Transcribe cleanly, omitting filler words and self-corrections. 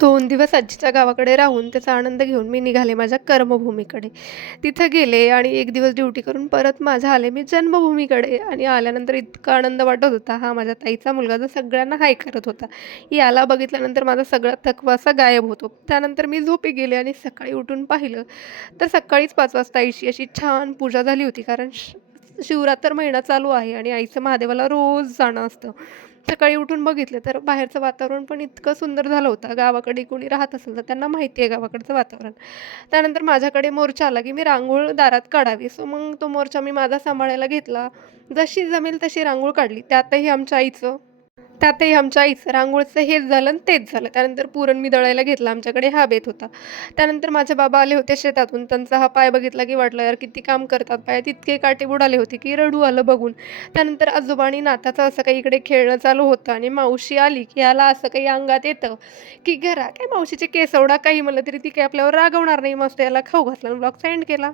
2 दिवस आजीच्या गावाकडे राहून त्याचा आनंद घेऊन मी निघाले माझ्या कर्मभूमीकडे. तिथं गेले आणि 1 दिवस ड्युटी करून परत माझ्या आले मी जन्मभूमीकडे आणि आल्यानंतर इतका आनंद वाटत होता. हा माझ्या ताईचा मुलगा जो सगळ्यांना हाय करत होता. याला बघितल्यानंतर माझा सगळा थकवा असा गायब होतो. त्यानंतर मी झोपी गेले आणि सकाळी उठून पाहिलं, तर सकाळीच 5 वाजता आईची अशी छान पूजा झाली होती. कारण शिवरात्र महिना चालू आहे आणि आईचं महादेवाला रोज जाणं असतं. सकाळी उठून बघितलं तर बाहेरचं वातावरण पण इतकं सुंदर झालं होतं. गावाकडे कोणी राहत असेल तर त्यांना माहिती आहे गावाकडचं वातावरण. त्यानंतर माझ्याकडे मोर्चा आला, की मी रांगोळ दारात काढावी. सो मग तो मोर्चा मी माझा सांभाळायला घेतला. जशी जमेल तशी रांगोळ काढली. त्यातही आमच्या आईचं रांगोळीचं हेच झालं आणि तेच झालं. त्यानंतर पुरण मी दळायला घेतला. आमच्याकडे हा बेत होता. त्यानंतर माझे बाबा आले होते शेतातून. त्यांचा हा पाय बघितला की वाटलं, यार किती काम करतात. पायात इतके काटे बुडाले होते की रडू आलं बघून. त्यानंतर आजोबा आणि नाताचं असं काही इकडे खेळणं चालू होतं आणि मावशी आली की ह्याला असं काही अंगात येतं की घरा काय मावशीचे केस काही म्हणलं तरी ती काही आपल्यावर रागवणार नाही. मस्त याला खाऊ घातला आणि ब्लॉग सेंड केला.